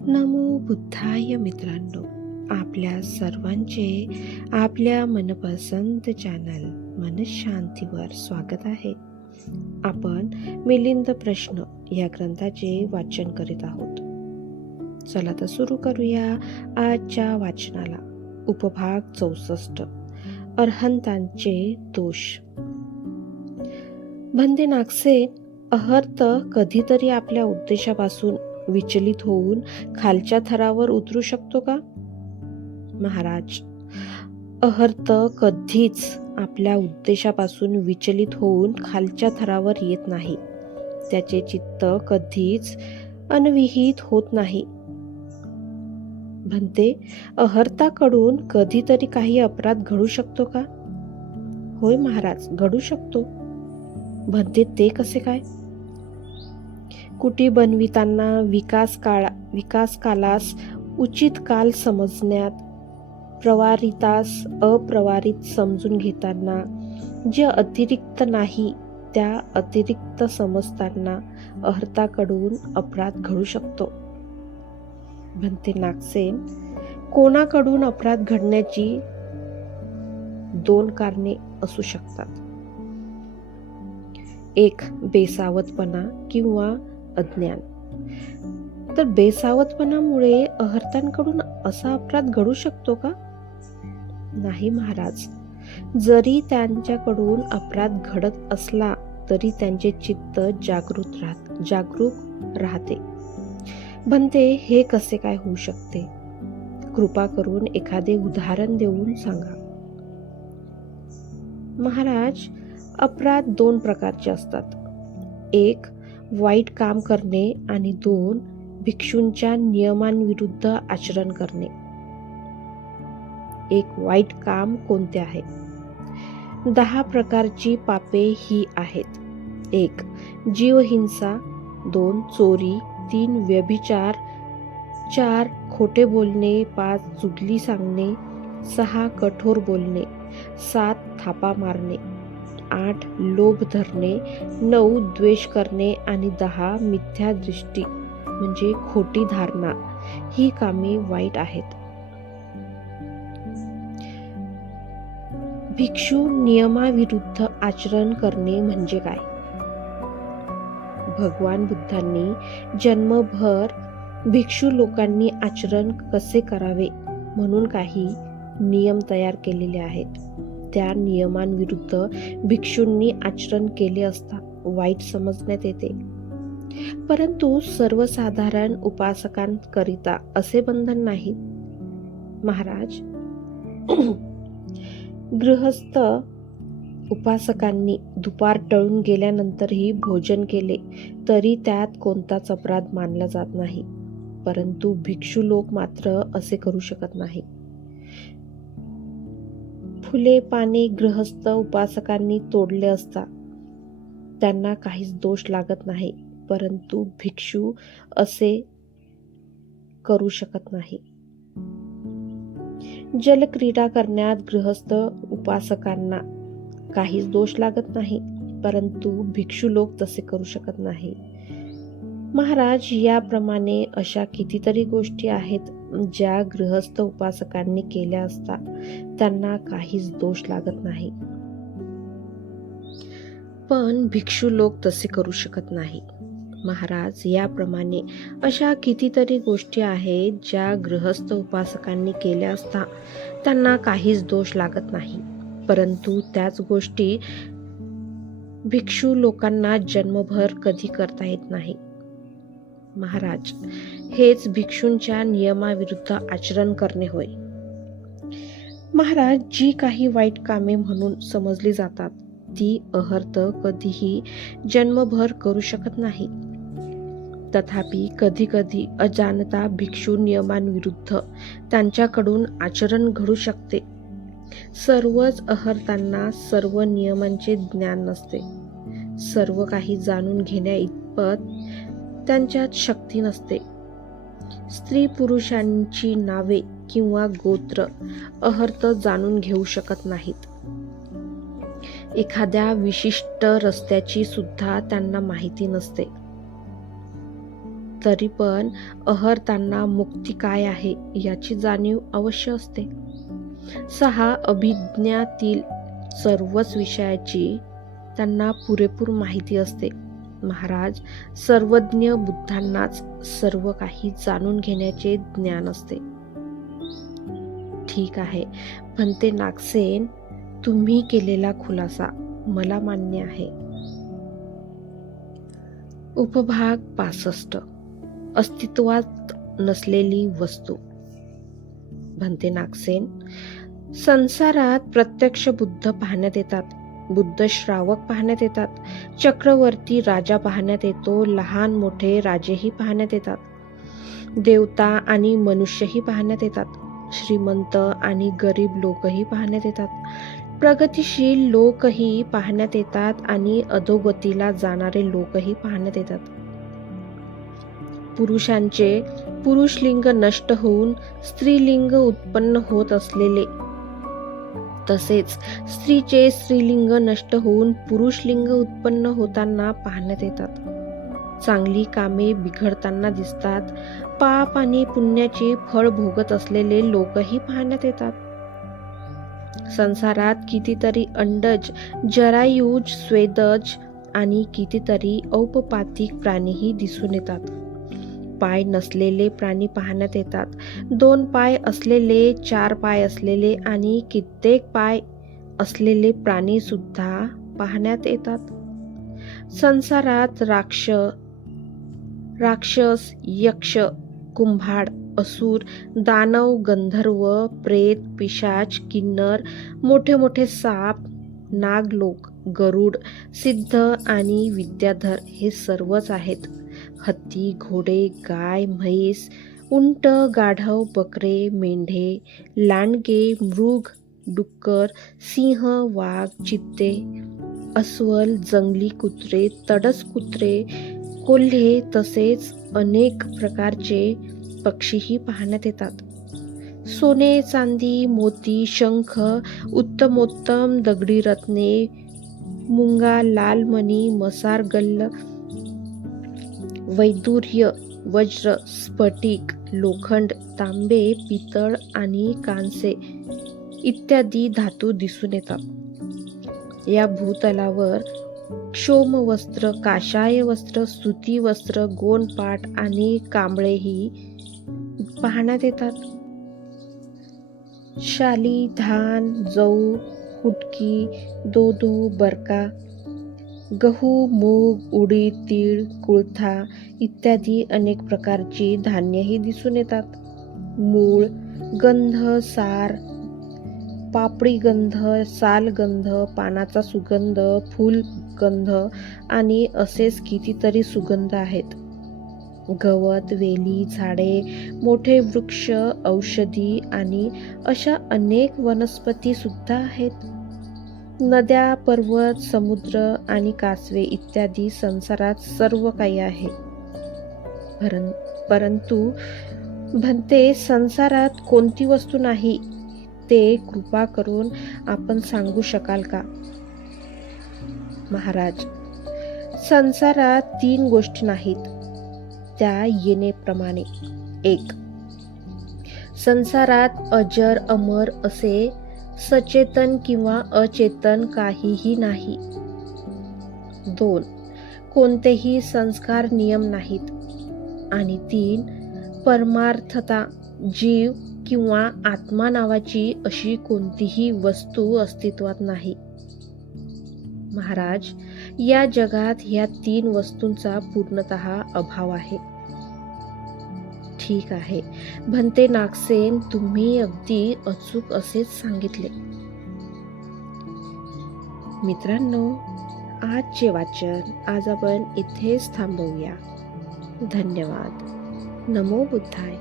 नमो बुद्धाय मित्रांनो, आपल्या सर्वांचे आपल्या मनपसंत चॅनल मनशांतीवर स्वागत आहे. आपण मिलिंद प्रश्न या ग्रंथाचे वाचन करीत आहोत. चला तर सुरू करूया आजच्या वाचनाला. उपभाग 64, अर्हंतांचे दोष. भंते नागसेन, अर्हंत कधीतरी आपल्या उद्देशापासून विचलित होऊन खालच्या थरावर उतरू शकतो का? महाराज, अर्हंत कधीच आपल्या उद्देशापासून विचलित होऊन खालच्या थरावर येत नाही. त्याचे चित्त कधीच अनविहित होत नाही. भंते, अर्हंताकडून कधीतरी काही अपराध घडू शकतो का? होय महाराज, घडू शकतो. भंते, ते कसे काय? कुटी बनविताना विकास कालास उचित काल समजण्यात, प्रवारितास अप्रवारित समजून घेताना, जे अतिरिक्त नाही त्या अतिरिक्त समजताना अर्हंताकडून अपराध घडू शकतो. भंते नागसेन, कोणाकडून अपराध घडण्याची 2 कारणे असू शकतात. 1. बेसावधपणा किंवा अज्ञान. तर बेसावधपणामुळे अर्हंतांकडून असा अपराध घडू शकतो का? नाही महाराज, जरी त्यांच्याकडून अपराध घडत असला तरी त्यांचे चित्त जागरूक राहते. भंते, हे कसे काय होऊ शकते? कृपा करून एखादे उदाहरण देऊन सांगा. महाराज, अपराध 2 प्रकारचे असतात. 1. वाईट काम करणे आणि 2. भिक्षूंच्या नियमांविरुद्ध आचरण करणे. एक वाईट काम कोणते आहे? 10 प्रकारची पापे ही आहेत. 1. जीवहिंसा, 2. चोरी, 3. व्यभिचार, 4. खोटे बोलणे, 5. चुगली सांगणे, 6. कठोर बोलणे, 7. थापा मारणे, 8. लोभ धरणे, 9. द्वेष करणे आणि 10. मिथ्या दृष्टी म्हणजे खोटी धारणा. ही कामे वाईट आहेत. भिक्षू नियमाविरुद्ध आचरण करणे म्हणजे काय? भगवान बुद्धांनी जन्मभर भिक्षू लोकांनी आचरण कसे करावे म्हणून काही नियम तयार केलेले आहेत. त्या नियमांविरुद्ध भिक्षूंनी आचरण केले असता वाईट समजण्यात येते. परंतु सर्वसाधारण उपासकांकरिता असे बंधन नाही. महाराज, गृहस्थ उपासकांनी दुपार टळून गेल्यानंतरही भोजन केले तरी त्यात कोणताच अपराध मानला जात नाही. परंतु भिक्षू लोक मात्र असे करू शकत नाही. फुले पाने गृहस्थ उपासकांनी तोडले असता त्यांना काहीच दोष लागत नाही. परंतु भिक्षू असे करू शकत नाही. जलक्रीडा करण्यात गृहस्थ उपासकांना काहीच दोष लागत नाही. परंतु भिक्षू लोक तसे करू शकत नाही. महाराज, याप्रमाणे अशा कितीतरी गोष्टी आहेत ज्या गृहस्थ उपासकांनी केल्या असता त्यांना काहीच दोष लागत नाही. पण भिक्षू लोक तसे करू शकत नाही. महाराज, याप्रमाणे अशा कितीतरी गोष्टी आहेत ज्या गृहस्थ उपासकांनी केल्या असता त्यांना काहीच दोष लागत नाही. परंतु त्याच गोष्टी भिक्षू लोकांना जन्मभर कधी करता येत नाही. महाराज, हेच भिक्षूंच्या नियमाविरुद्ध आचरण करणे होय. महाराज, जी काही वाईट कामे म्हणून समजली जातात ती अर्हंत कधीही जन्मभर करू शकत नाही. तथापि कधी कधी अजाणता भिक्षू नियमांविरुद्ध त्यांच्याकडून आचरण घडू शकते. सर्वच अर्हंतांना सर्व नियमांचे ज्ञान नसते. सर्व काही जाणून घेण्या इतपत त्यांच्यात शक्ती नसते. स्त्री पुरुषांची नावे किंवा गोत्र अर्हंत जाणून घेऊ शकत नाहीत. एखाद्या विशिष्ट रस्त्याची सुद्धा त्यांना माहिती नसते. तरी पण अहर्तांना मुक्ती काय आहे याची जाणीव अवश्य असते. 6 अभिज्ञातील सर्वच विषयाची त्यांना पुरेपूर माहिती असते. महाराज, सर्वज्ञ बुद्धांनाच सर्व काही जाणून घेण्याचे ज्ञान असते. ठीक आहे, भंते नागसेन, तुम्ही केलेला खुलासा मला मान्य आहे. उपभाग 65. अस्तित्वात नसलेली वस्तू. भंते नागसेन, संसारात प्रत्यक्ष बुद्ध पाहण्यात येतात, बुद्ध श्रावक पाहण्यात येतात, चक्रवर्ती राजा पाहण्यात येतो, लहान मोठे राजेही पाहण्यात येतात, देवता आणि मनुष्यही पाहण्यात येतात, श्रीमंत आणि गरीब लोकही पाहण्यात येतात, प्रगतिशील लोकही पाहण्यात येतात आणि अधोगतीला जाणारे लोकही पाहण्यात येतात. पुरुषांचे पुरुषलिंग नष्ट होऊन स्त्रीलिंग उत्पन्न होत असलेले, तसेच स्त्रीचे स्त्रीलिंग नष्ट होऊन पुरुषलिंग उत्पन्न होताना पाहण्यात येतात. चांगली कामे बिघडताना दिसतात, पाप आणि पुण्याची फळ भोगत असलेले लोकही पाहण्यात येतात. संसारात कितीतरी अंडज, जरायुज, स्वेदज आणि कितीतरी औपपातिक प्राणीही दिसून येतात. पाय नसलेले प्राणी पाहण्यात येतात, 2 पाय असलेले, 4 पाय असलेले आणि कित्येक पाय असलेले प्राणी सुद्धा पाहण्यात येतात. संसारात राक्षस, यक्ष, कुंभार, असुर, दानव, गंधर्व, प्रेत, पिशाच, किन्नर, मोठे मोठे साप, नागलोक, गरुड, सिद्ध आणि विद्याधर हे सर्वच आहेत. हत्ती, घोडे, गाय, म्हैस, उंट, गाढव, बकरे, मेंढे, लांडगे, मृग, डुक्कर, सिंह, वाघ, चित्ते, अस्वल, जंगली कुत्रे, तडस कुत्रे, कोल्हे, तसेच अनेक प्रकारचे पक्षीही पाहण्यात येतात. सोने, चांदी, मोती, शंख, उत्तमोत्तम दगडी रत्ने, मुंगा, लाल मणी, मसार, गल्ल, वैदुर्य, वज्र, स्फटिक, लोखंड, तांबे, पितळ आणि कांसे इत्यादी धातू दिसून येतात. या भूतलावर क्षोमवस्त्र, काषाय वस्त्र, सुती वस्त्र, गोणपाट आणि कांबळेही पाहण्यात येतात. शाली, धान, जऊ, कुटकी, दोदू, बरका, गहू, मूग, उडीद, तीळ, कुळथा इत्यादी अनेक प्रकारची धान्यही दिसून येतात. मूळ, गंध, सार, पापडी गंध, साल गंध, पानाचा सुगंध, फूल गंध आणि असेच कितीतरी सुगंध आहेत. गवत, वेली, झाडे, मोठे वृक्ष, औषधी आणि अशा अनेक वनस्पती सुद्धा आहेत. नद्या, पर्वत, समुद्र आणि कासवे इत्यादी संसारात सर्व काही आहे. परंतु भंते, संसारात कोणती वस्तू नाही ते कृपा करून आपण सांगू शकाल का? महाराज, संसारात 3 गोष्टी नाहीत, त्या येणेप्रमाणे. 1. संसारात अजर अमर असे सचेतन किंवा अचेतन काहीही नाही. 2. कोणतेही संस्कार नियम नाहीत. आणि 3. परमार्थता, जीव किंवा आत्मा नावाची अशी कोणतीही वस्तू अस्तित्वात नाही. महाराज, या जगात ह्या 3 वस्तूंचा पूर्णतः अभाव आहे. ठीक आहे भंते नागसेन, तुम्ही अगदी अचूक असेच सांगितले. मित्रांनो, आजचे वाचन आज आपण इथेच थांबवूया. धन्यवाद. नमो बुद्धाय.